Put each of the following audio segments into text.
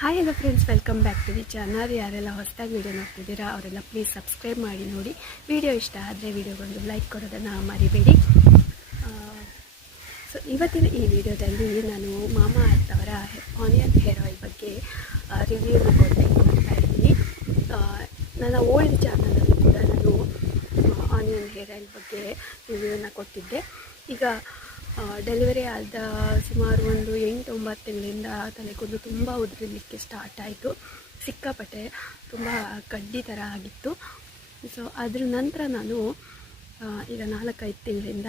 Hi hello friends, welcome back to the channel. ಯಾರೆಲ್ಲ ಹೊಸದಾಗಿ video ನೋಡ್ತಿದ್ದೀರಾ ಅವರೆಲ್ಲ ಪ್ಲೀಸ್ ಸಬ್ಸ್ಕ್ರೈಬ್ ಮಾಡಿ ನೋಡಿ. ವಿಡಿಯೋ ಇಷ್ಟ ಆದರೆ ವಿಡಿಯೋಗೊಂದು ಲೈಕ್ ಕೊಡೋದನ್ನು ಮರಿಬೇಡಿ. ಸೊ ಇವತ್ತಿನ ಈ ವಿಡಿಯೋದಲ್ಲಿ ನಾನು ಮಾಮಾ ಅರ್ತ್ ಅವರ ಆನಿಯನ್ ಹೇರ್ ಆಯಿಲ್ ಬಗ್ಗೆ ರಿವ್ಯೂನ ಕೊಡಬೇಕು ಅಂತ ಇದ್ದೀನಿ. ನನ್ನ ಓಲ್ಡ್ ಚಾನಲಲ್ಲಿ ಕೂಡ ನಾನು ಆನಿಯನ್ ಹೇರ್ ಆಯಿಲ್ ಬಗ್ಗೆ ರಿವ್ಯೂನ ಕೊಟ್ಟಿದ್ದೆ. ಈಗ ಡೆಲಿವರಿ ಆದ ಸುಮಾರು ಒಂದು 8-9 ತಿಂಗಳಿಂದ ತಲೆಕೂದಲು ತುಂಬ ಉದುರಲಿಕ್ಕೆ ಸ್ಟಾರ್ಟ್ ಆಯಿತು. ಸಿಕ್ಕಾಪಟ್ಟೆ ತುಂಬ ಕಡ್ಡಿ ಥರ ಆಗಿತ್ತು. ಸೊ ಅದ್ರ ನಂತರ ನಾನು ಈಗ 4-5 ತಿಂಗಳಿಂದ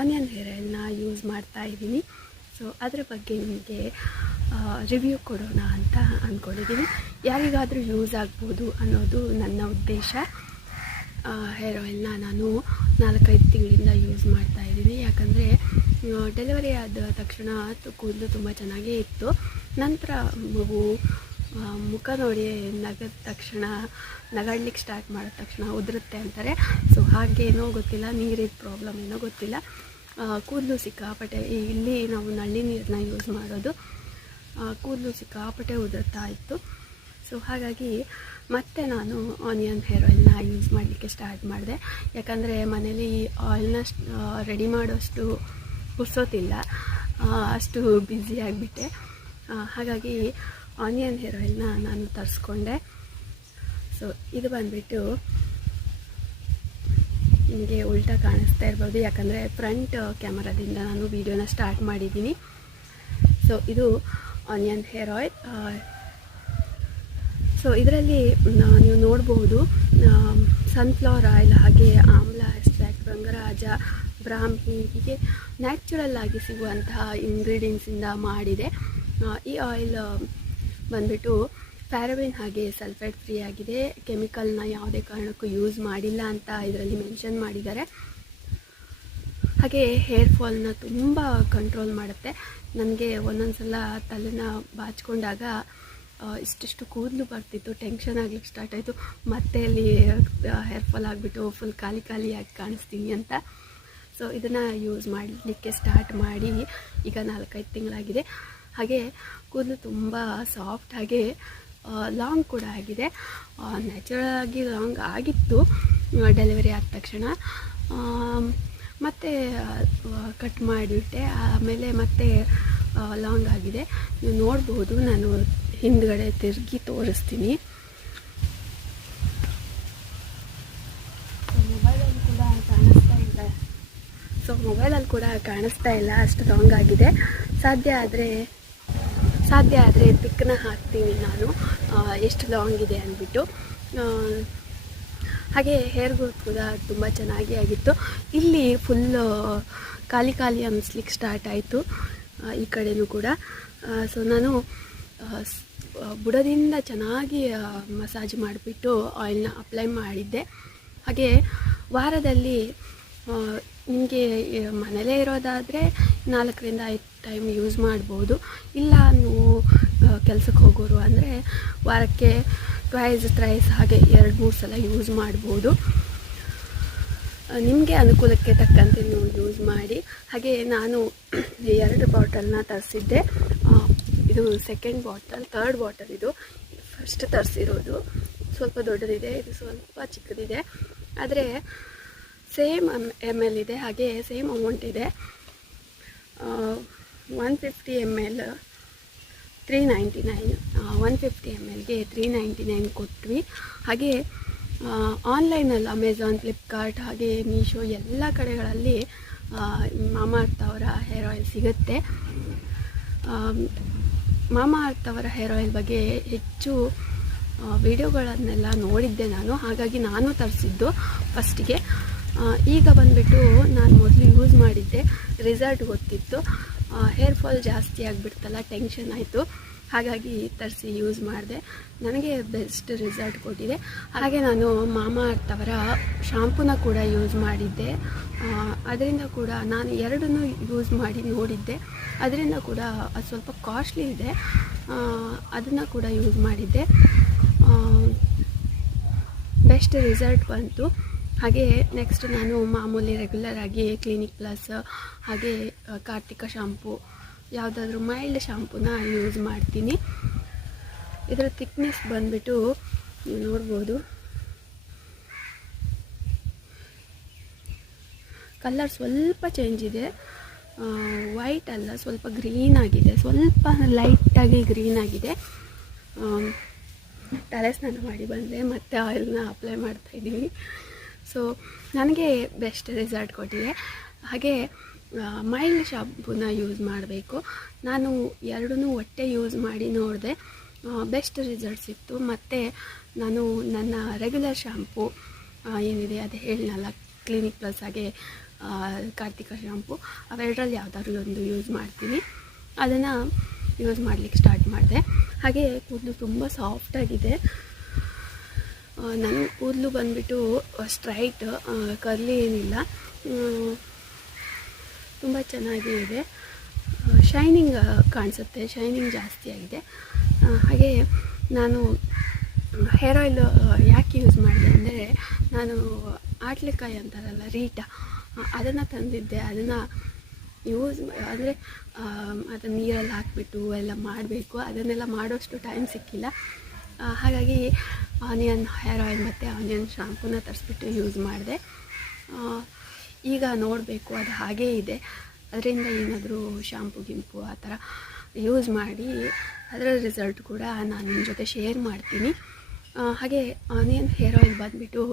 ಆನಿಯನ್ ಹೇರ್ ಆಯಿಲ್ನ ಯೂಸ್ ಮಾಡ್ತಾ ಇದ್ದೀನಿ. ಸೊ ಅದ್ರ ಬಗ್ಗೆ ನಿಮಗೆ ರಿವ್ಯೂ ಕೊಡೋಣ ಅಂತ ಅಂದ್ಕೊಂಡಿದ್ದೀನಿ. ಯಾರಿಗಾದರೂ ಯೂಸ್ ಆಗ್ಬೋದು ಅನ್ನೋದು ನನ್ನ ಉದ್ದೇಶ. ಹೇರ್ ಆಯಿಲ್ನ ನಾನು 4-5 ತಿಂಗಳಿಂದ ಯೂಸ್ ಮಾಡ್ತಾ ಇದ್ದೀನಿ. ಯಾಕಂದರೆ ಡೆಲಿವರಿ ಆದ ತಕ್ಷಣ ಕೂದಲು ತುಂಬ ಚೆನ್ನಾಗೇ ಇತ್ತು. ನಂತರ ಮಗು ಮುಖ ನೋಡಿ ನಗದ ತಕ್ಷಣ ನಗಾಡ್ಲಿಕ್ಕೆ ಸ್ಟಾರ್ಟ್ ಮಾಡಿದ ತಕ್ಷಣ ಉದುರುತ್ತೆ ಅಂತಾರೆ. ಸೊ ಹಾಗೇನೋ ಗೊತ್ತಿಲ್ಲ, ನೀರಿನ ಪ್ರಾಬ್ಲಮ್ ಏನೋ ಗೊತ್ತಿಲ್ಲ, ಕೂದಲು ಸಿಕ್ಕಾಪಟ್ಟೆ, ಇಲ್ಲಿ ನಾವು ನಲ್ಲಿ ನೀರನ್ನ ಯೂಸ್ ಮಾಡೋದು, ಕೂದಲು ಸಿಕ್ಕಾಪಟ್ಟೆ ಉದುರ್ತಾ ಇತ್ತು. ಸೊ ಹಾಗಾಗಿ ಮತ್ತೆ ನಾನು ಆನಿಯನ್ ಹೇರ್ ಆಯಿಲ್ನ ಯೂಸ್ ಮಾಡಲಿಕ್ಕೆ ಸ್ಟಾರ್ಟ್ ಮಾಡಿದೆ. ಯಾಕಂದರೆ ಮನೇಲಿ ಆಯಿಲ್ನ ರೆಡಿ ಮಾಡೋಷ್ಟು ಪುರ್ಸೋತಿಲ್ಲ, ಅಷ್ಟು ಬ್ಯುಸಿ ಆಗಿಬಿಟ್ಟೆ. ಹಾಗಾಗಿ ಆನಿಯನ್ ಹೇರ್ ಆಯಿಲ್ನ ನಾನು ತರಿಸ್ಕೊಂಡೆ. ಸೊ ಇದು ಬಂದುಬಿಟ್ಟು ನಿಮಗೆ ಉಲ್ಟಾ ಕಾಣಿಸ್ತಾ ಇರ್ಬೋದು, ಯಾಕಂದರೆ ಫ್ರಂಟ್ ಕ್ಯಾಮರಾದಿಂದ ನಾನು ವಿಡಿಯೋನ ಸ್ಟಾರ್ಟ್ ಮಾಡಿದ್ದೀನಿ. ಸೊ ಇದು ಆನಿಯನ್ ಹೇರ್ ಆಯಿಲ್. ಸೊ ಇದರಲ್ಲಿ ನೀವು ನೋಡ್ಬೋದು ಸನ್ಫ್ಲವರ್ ಆಯಿಲ್, ಹಾಗೆ ಆಮ್ಲ ಎಕ್ಸ್ಟ್ರಾಕ್ಟ್, ರಂಗರಾಜ, ಬ್ರಾಹ್ಮಿ, ಹೀಗೆ ನ್ಯಾಚುರಲ್ ಆಗಿ ಸಿಗುವಂತಹ ಇಂಗ್ರೀಡಿಯೆಂಟ್ಸಿಂದ ಮಾಡಿದೆ. ಈ ಆಯಿಲ್ ಬಂದುಬಿಟ್ಟು ಪ್ಯಾರಬಿನ್ ಹಾಗೆ ಸಲ್ಫೇಟ್ ಫ್ರೀ ಆಗಿದೆ. ಕೆಮಿಕಲ್ನ ಯಾವುದೇ ಕಾರಣಕ್ಕೂ ಯೂಸ್ ಮಾಡಿಲ್ಲ ಅಂತ ಇದರಲ್ಲಿ ಮೆನ್ಷನ್ ಮಾಡಿದ್ದಾರೆ. ಹಾಗೆ ಹೇರ್ ಫಾಲ್ನ ತುಂಬ ಕಂಟ್ರೋಲ್ ಮಾಡುತ್ತೆ. ನನಗೆ ಒಂದೊಂದು ಸಲ ತಲೆನ ಬಾಚ್ಕೊಂಡಾಗ ಇಷ್ಟಿಷ್ಟು ಕೂದಲು ಬರ್ತಿತ್ತು, ಟೆನ್ಷನ್ ಆಗ್ಲಿಕ್ಕೆ ಸ್ಟಾರ್ಟ್ ಆಯಿತು, ಮತ್ತೆ ಅಲ್ಲಿ ಹೇರ್ ಫಾಲ್ ಆಗಿಬಿಟ್ಟು ಫುಲ್ ಖಾಲಿಯಾಗಿ ಕಾಣಿಸ್ತೀನಿ ಅಂತ. ಸೊ ಇದನ್ನು ಯೂಸ್ ಮಾಡಲಿಕ್ಕೆ ಸ್ಟಾರ್ಟ್ ಮಾಡಿ ಈಗ 4-5 ತಿಂಗಳಾಗಿದೆ. ಹಾಗೆ ಕೂದಲು ತುಂಬ ಸಾಫ್ಟ್, ಹಾಗೆ ಲಾಂಗ್ ಕೂಡ ಆಗಿದೆ. ನ್ಯಾಚುರಲ್ ಆಗಿ ಲಾಂಗ್ ಆಗಿತ್ತು ಡೆಲಿವರಿ ಆದ ತಕ್ಷಣ, ಮತ್ತು ಕಟ್ ಮಾಡಿಬಿಟ್ಟೆ, ಆಮೇಲೆ ಮತ್ತೆ ಲಾಂಗ್ ಆಗಿದೆ. ನೀವು ನೋಡ್ಬೋದು, ನಾನು ಹಿಂದ್ಗಡೆ ತಿರುಗಿ ತೋರಿಸ್ತೀನಿ. ಮೊಬೈಲಲ್ಲಿ ಕೂಡ ಕಾಣಿಸ್ತಾ ಇಲ್ಲ, ಅಷ್ಟು ಲಾಂಗ್ ಆಗಿದೆ. ಸಾಧ್ಯ ಆದರೆ ಪಿಕ್ನ ಹಾಕ್ತೀನಿ ನಾನು ಎಷ್ಟು ಲಾಂಗ್ ಇದೆ ಅಂದ್ಬಿಟ್ಟು. ಹಾಗೆ ಹೇರ್ ಗ್ರೋತ್ ಕೂಡ ತುಂಬ ಚೆನ್ನಾಗಿ ಆಗಿತ್ತು. ಇಲ್ಲಿ ಫುಲ್ಲು ಖಾಲಿ ಅನ್ನಿಸ್ಲಿಕ್ಕೆ ಸ್ಟಾರ್ಟ್ ಆಯಿತು, ಈ ಕಡೆಯೂ ಕೂಡ. ಸೊ ನಾನು ಬುಡದಿಂದ ಚೆನ್ನಾಗಿ ಮಸಾಜ್ ಮಾಡಿಬಿಟ್ಟು ಆಯಿಲ್ನ ಅಪ್ಲೈ ಮಾಡಿದ್ದೆ. ಹಾಗೆ ವಾರದಲ್ಲಿ ನಿಮಗೆ ಮನೇಲೇ ಇರೋದಾದರೆ 4-5 ಟೈಮ್ ಯೂಸ್ ಮಾಡ್ಬೋದು. ಇಲ್ಲ ನೀವು ಕೆಲಸಕ್ಕೆ ಹೋಗೋರು ಅಂದರೆ ವಾರಕ್ಕೆ ಟ್ವೈಸ್ ಹಾಗೆ 2-3 ಸಲ ಯೂಸ್ ಮಾಡ್ಬೋದು. ನಿಮಗೆ ಅನುಕೂಲಕ್ಕೆ ತಕ್ಕಂತೆ ನೀವು ಯೂಸ್ ಮಾಡಿ. ಹಾಗೆ ನಾನು 2 ಬಾಟಲ್ನ ತರಿಸಿದ್ದೆ. ಇದು ಸೆಕೆಂಡ್ ಬಾಟಲ್, ಥರ್ಡ್ ಬಾಟಲ್. ಇದು ಫಸ್ಟ್ ತರಿಸಿರೋದು ಸ್ವಲ್ಪ ದೊಡ್ಡದಿದೆ, ಇದು ಸ್ವಲ್ಪ ಚಿಕ್ಕದಿದೆ, ಆದರೆ ಸೇಮ್ ml ಇದೆ, ಹಾಗೆ ಸೇಮ್ ಅಮೌಂಟ್ ಇದೆ. 150 ml 399, 150 mlಗೆ 399 ಕೊಟ್ವಿ. ಹಾಗೆ ಆನ್ಲೈನಲ್ಲಿ ಅಮೆಝಾನ್, ಫ್ಲಿಪ್ಕಾರ್ಟ್, ಹಾಗೆ ಮೀಶೋ ಎಲ್ಲ ಕಡೆಗಳಲ್ಲಿ ಮಾಮಾ ಅರ್ತ್ ಅವರ ಹೇರ್ ಆಯಿಲ್ ಸಿಗುತ್ತೆ. ಮಾಮಾ ಅರ್ತ್ ಅವರ ಹೇರ್ ಆಯಿಲ್ ಬಗ್ಗೆ ಹೆಚ್ಚು ವಿಡಿಯೋಗಳನ್ನೆಲ್ಲ ನೋಡಿದ್ದೆ ನಾನು, ಹಾಗಾಗಿ ನಾನು ತರಿಸಿದ್ದು ಫಸ್ಟಿಗೆ. ಈಗ ಬಂದುಬಿಟ್ಟು ನಾನು ಮೊದಲು ಯೂಸ್ ಮಾಡಿದ್ದೆ, ರಿಸಲ್ಟ್ ಗೊತ್ತಿತ್ತು. ಹೇರ್ ಫಾಲ್ ಜಾಸ್ತಿ ಆಗಿಬಿಡ್ತಲ್ಲ, ಟೆನ್ಷನ್ ಆಯಿತು, ಹಾಗಾಗಿ ತರಿಸಿ ಯೂಸ್ ಮಾಡಿದೆ. ನನಗೆ ಬೆಸ್ಟ್ ರಿಸಲ್ಟ್ ಕೊಟ್ಟಿದೆ. ಹಾಗೆ ನಾನು ಮಾಮಾ ಅರ್ತ್ ಅವರ ಶಾಂಪೂನ ಕೂಡ ಯೂಸ್ ಮಾಡಿದ್ದೆ. ಅದರಿಂದ ಕೂಡ ನಾನು 2 ಯೂಸ್ ಮಾಡಿ ನೋಡಿದ್ದೆ. ಅದರಿಂದ ಕೂಡ ಅದು ಸ್ವಲ್ಪ ಕಾಸ್ಟ್ಲಿ ಇದೆ, ಅದನ್ನು ಕೂಡ ಯೂಸ್ ಮಾಡಿದ್ದೆ. ಬೆಸ್ಟ್ ರಿಸಲ್ಟ್ ಬಂತು. ಹಾಗೆ ನೆಕ್ಸ್ಟ್ ನಾನು ಮಾಮೂಲಿ ರೆಗ್ಯುಲರ್ ಆಗಿ ಕ್ಲಿನಿಕ್ ಪ್ಲಸ್ ಹಾಗೆ ಕಾರ್ತಿಕ ಶಾಂಪೂ, ಯಾವುದಾದ್ರೂ ಮೈಲ್ಡ್ ಶಾಂಪೂನ ಯೂಸ್ ಮಾಡ್ತೀನಿ. ಇದರ ಥಿಕ್ನೆಸ್ ಬಂದುಬಿಟ್ಟು ನೀವು ನೋಡ್ಬೋದು, ಕಲರ್ ಸ್ವಲ್ಪ ಚೇಂಜ್ ಇದೆ, ವೈಟ್ ಅಲ್ಲ, ಸ್ವಲ್ಪ ಗ್ರೀನ್ ಆಗಿದೆ, ಸ್ವಲ್ಪ ಲೈಟಾಗಿ ಗ್ರೀನ್ ಆಗಿದೆ. ತಲೆ ಸ್ನಾನ ಮಾಡಿ ಬಂದೆ, ಮತ್ತೆ ಆಯಿಲ್ನ ಅಪ್ಲೈ ಮಾಡ್ತಾಯಿದ್ದೀವಿ. ಸೊ ನನಗೆ ಬೆಸ್ಟ್ ರಿಸಲ್ಟ್ ಕೊಟ್ಟಿದೆ. ಹಾಗೆ ಮೈಲ್ಡ್ ಶಾಂಪೂನ ಯೂಸ್ ಮಾಡಬೇಕು. ನಾನು ಎರಡೂ ಒಟ್ಟೆ ಯೂಸ್ ಮಾಡಿ ನೋಡಿದೆ, ಬೆಸ್ಟ್ ರಿಸಲ್ಟ್ ಸಿಕ್ತು. ಮತ್ತು ನಾನು ನನ್ನ ರೆಗ್ಯುಲರ್ ಶಾಂಪೂ ಏನಿದೆ ಅದು ಹೇಳಿನಲ್ಲ, ಕ್ಲಿನಿಕ್ ಪ್ಲಸ್ ಹಾಗೆ ಕಾರ್ತಿಕ ಶಾಂಪು, ಅವೆರಡರಲ್ಲಿ ಯಾವುದಾದ್ರು ಒಂದು ಯೂಸ್ ಮಾಡ್ತೀನಿ. ಅದನ್ನು ಯೂಸ್ ಮಾಡಲಿಕ್ಕೆ ಸ್ಟಾರ್ಟ್ ಮಾಡಿದೆ. ಹಾಗೆ ಕೂದಲು ತುಂಬ ಸಾಫ್ಟಾಗಿದೆ. ನನ್ನ ಕೂದಲು ಬಂದುಬಿಟ್ಟು ಸ್ಟ್ರೈಟ್, ಕರ್ಲಿ ಏನಿಲ್ಲ, ತುಂಬ ಚೆನ್ನಾಗಿ ಇದೆ. ಶೈನಿಂಗ್ ಕಾಣಿಸುತ್ತೆ, ಶೈನಿಂಗ್ ಜಾಸ್ತಿ ಆಗಿದೆ. ಹಾಗೆ ನಾನು ಹೇರ್ ಆಯಿಲ್ ಯಾಕೆ ಯೂಸ್ ಮಾಡಿದೆ ಅಂದರೆ, ನಾನು ಆಟ್ಲೆಕಾಯಿ ಅಂತಾರಲ್ಲ, ರೀಟಾ, ಅದನ್ನು ತಂದಿದ್ದೆ. ಅದನ್ನು ಯೂಸ್ ಅಂದರೆ ಅದನ್ನು ನೀರಲ್ಲಿ ಹಾಕಿಬಿಟ್ಟು ಎಲ್ಲ ಮಾಡಬೇಕು, ಅದನ್ನೆಲ್ಲ ಮಾಡೋಷ್ಟು ಟೈಮ್ ಸಿಕ್ಕಿಲ್ಲ. ಹಾಗಾಗಿ ಆನಿಯನ್ ಹೇರ್ ಆಯಿಲ್ ಮತ್ತು ಆನಿಯನ್ ಶಾಂಪೂನ ತರಿಸ್ಬಿಟ್ಟು ಯೂಸ್ ಮಾಡಿದೆ. ಈಗ ನೋಡಬೇಕು ಅದು ಹಾಗೇ ಇದೆ, ಅದರಿಂದ ಏನಾದರೂ ಶಾಂಪು ಗಿಂಪು ಆ ಥರ ಯೂಸ್ ಮಾಡಿ ಅದರ ರಿಸಲ್ಟ್ ಕೂಡ ನಾನು ನಿಮ್ಮ ಜೊತೆ ಶೇರ್ ಮಾಡ್ತೀನಿ. ಹಾಗೆ ಆನಿಯನ್ ಹೇರ್ ಆಯಿಲ್ ಬಂದುಬಿಟ್ಟು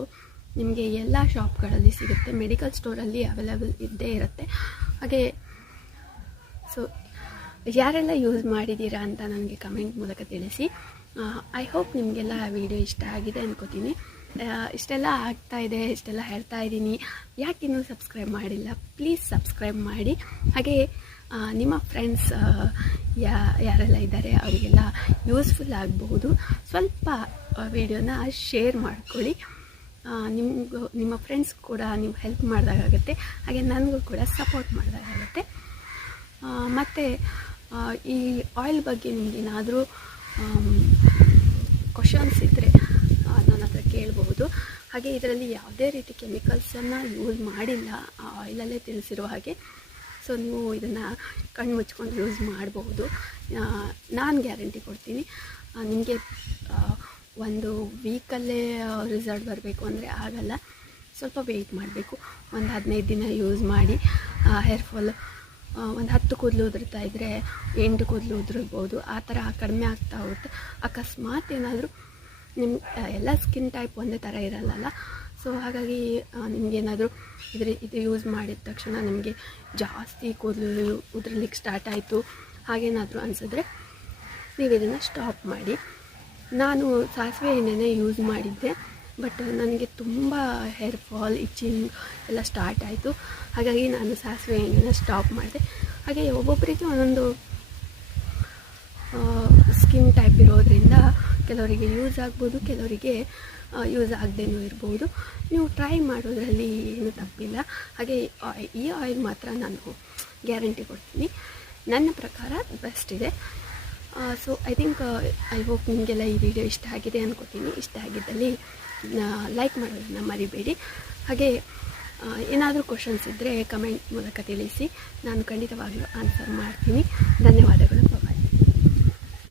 ನಿಮಗೆ ಎಲ್ಲ ಶಾಪ್ಗಳಲ್ಲಿ ಸಿಗುತ್ತೆ, ಮೆಡಿಕಲ್ ಸ್ಟೋರಲ್ಲಿ ಅವೈಲೇಬಲ್ ಇದ್ದೇ ಇರುತ್ತೆ. ಹಾಗೆ ಸೊ ಯಾರೆಲ್ಲ ಯೂಸ್ ಮಾಡಿದ್ದೀರಾ ಅಂತ ನನಗೆ ಕಮೆಂಟ್ ಮೂಲಕ ತಿಳಿಸಿ. ಐ ಹೋಪ್ ನಿಮಗೆಲ್ಲ ವಿಡಿಯೋ ಇಷ್ಟ ಆಗಿದೆ ಅಂದ್ಕೋತೀನಿ. ಇಷ್ಟೆಲ್ಲ ಆಗ್ತಾಯಿದೆ, ಇಷ್ಟೆಲ್ಲ ಹೇಳ್ತಾ ಇದ್ದೀನಿ, ಯಾಕೆ ಇನ್ನೂ ಸಬ್ಸ್ಕ್ರೈಬ್ ಮಾಡಿಲ್ಲ, ಪ್ಲೀಸ್ ಸಬ್ಸ್ಕ್ರೈಬ್ ಮಾಡಿ. ಹಾಗೆ ನಿಮ್ಮ ಫ್ರೆಂಡ್ಸ್ ಯಾರೆಲ್ಲ ಇದ್ದಾರೆ ಅವರಿಗೆಲ್ಲ ಯೂಸ್ಫುಲ್ ಆಗಬಹುದು, ಸ್ವಲ್ಪ ವಿಡಿಯೋನ ಶೇರ್ ಮಾಡ್ಕೊಳ್ಳಿ. ನಿಮ್ಮ ಫ್ರೆಂಡ್ಸ್ ಕೂಡ ನೀವು ಹೆಲ್ಪ್ ಮಾಡಿದಾಗುತ್ತೆ, ಹಾಗೆ ನನಗೂ ಕೂಡ ಸಪೋರ್ಟ್ ಮಾಡಿದಾಗುತ್ತೆ. ಮತ್ತು ಈ ಆಯಿಲ್ ಬಗ್ಗೆ ನಿಮಗೇನಾದರೂ ಕ್ವಶನ್ಸ್ ಇದ್ದರೆ ನನ್ನ ಹತ್ರ ಕೇಳಬಹುದು. ಹಾಗೆ ಇದರಲ್ಲಿ ಯಾವುದೇ ರೀತಿ ಕೆಮಿಕಲ್ಸನ್ನು ಯೂಸ್ ಮಾಡಿಲ್ಲ, ಆ ಆಯಿಲಲ್ಲೇ ತಿಳಿಸಿರೋ ಹಾಗೆ. ಸೊ ನೀವು ಇದನ್ನು ಕಣ್ಣು ಮುಚ್ಕೊಂಡು ಯೂಸ್ ಮಾಡಬಹುದು. ನಾನು ಗ್ಯಾರಂಟಿ ಕೊಡ್ತೀನಿ. ನಿಮಗೆ ಒಂದು ವೀಕಲ್ಲೇ ರಿಸಲ್ಟ್ ಬರಬೇಕು ಅಂದರೆ ಆಗಲ್ಲ, ಸ್ವಲ್ಪ ವೆಯ್ಟ್ ಮಾಡಬೇಕು. ಒಂದು 15 ದಿನ ಯೂಸ್ ಮಾಡಿ. ಹೇರ್ ಫಾಲ್ ಒಂದು 10 ಕೂದಲು ಉದುರ್ತಾ ಇದ್ದರೆ 8 ಕೂದಲು ಉದುರ್ಬೋದು, ಆ ಥರ ಕಡಿಮೆ ಆಗ್ತಾ ಹೋಗುತ್ತೆ. ಅಕಸ್ಮಾತ್ ಏನಾದರೂ ನಿಮ್ಮ ಎಲ್ಲ ಸ್ಕಿನ್ ಟೈಪ್ ಒಂದೇ ಥರ ಇರಲ್ಲ. ಸೊ ಹಾಗಾಗಿ ನಿಮಗೇನಾದರೂ ಇದು ಯೂಸ್ ಮಾಡಿದ ತಕ್ಷಣ ನಿಮಗೆ ಜಾಸ್ತಿ ಕೂದಲು ಉದುರ್ಲಿಕ್ಕೆ ಸ್ಟಾರ್ಟ್ ಆಯಿತು ಹಾಗೇನಾದರೂ ಅನಿಸಿದ್ರೆ ನೀವು ಇದನ್ನು ಸ್ಟಾಪ್ ಮಾಡಿ. ನಾನು ಸಾಸಿವೆ ಎಣ್ಣೆನೇ ಯೂಸ್ ಮಾಡಿದ್ದೆ, ಬಟ್ ನನಗೆ ತುಂಬ ಹೇರ್ ಫಾಲ್, ಇಚ್ಚಿಂಗ್ ಎಲ್ಲ ಸ್ಟಾರ್ಟ್ ಆಯಿತು. ಹಾಗಾಗಿ ನಾನು ಸಾಸಿವೆ ಎಣ್ಣೆನ ಸ್ಟಾಪ್ ಮಾಡಿದೆ. ಹಾಗೆ ಒಬ್ಬೊಬ್ಬರಿಗೆ ಒಂದೊಂದು ಸ್ಕಿನ್ ಟೈಪ್ ಇರೋದರಿಂದ ಕೆಲವರಿಗೆ ಯೂಸ್ ಆಗ್ಬೋದು, ಕೆಲವರಿಗೆ ಯೂಸ್ ಆಗದೇನೂ ಇರ್ಬೋದು. ನೀವು ಟ್ರೈ ಮಾಡೋದ್ರಲ್ಲಿ ಏನೂ ತಪ್ಪಿಲ್ಲ. ಹಾಗೆ ಈ ಆಯಿಲ್ ಮಾತ್ರ ನಾನು ಗ್ಯಾರಂಟಿ ಕೊಡ್ತೀನಿ, ನನ್ನ ಪ್ರಕಾರ ಬೆಸ್ಟ್ ಇದೆ. ಸೊ ಐ ಹೋಪ್ ನಿಮಗೆಲ್ಲ ಈ ವಿಡಿಯೋ ಇಷ್ಟ ಆಗಿದೆ ಅಂದ್ಕೋತೀನಿ. ಇಷ್ಟ ಆಗಿದ್ದಲ್ಲಿ ಲೈಕ್ ಮಾಡೋದನ್ನು ಮರಿಬೇಡಿ. ಹಾಗೆ ಏನಾದರೂ ಕ್ವಶನ್ಸ್ ಇದ್ದರೆ ಕಮೆಂಟ್ ಮೂಲಕ ತಿಳಿಸಿ, ನಾನು ಖಂಡಿತವಾಗ್ಲೂ ಆನ್ಸರ್ ಮಾಡ್ತೀನಿ. ಧನ್ಯವಾದಗಳು.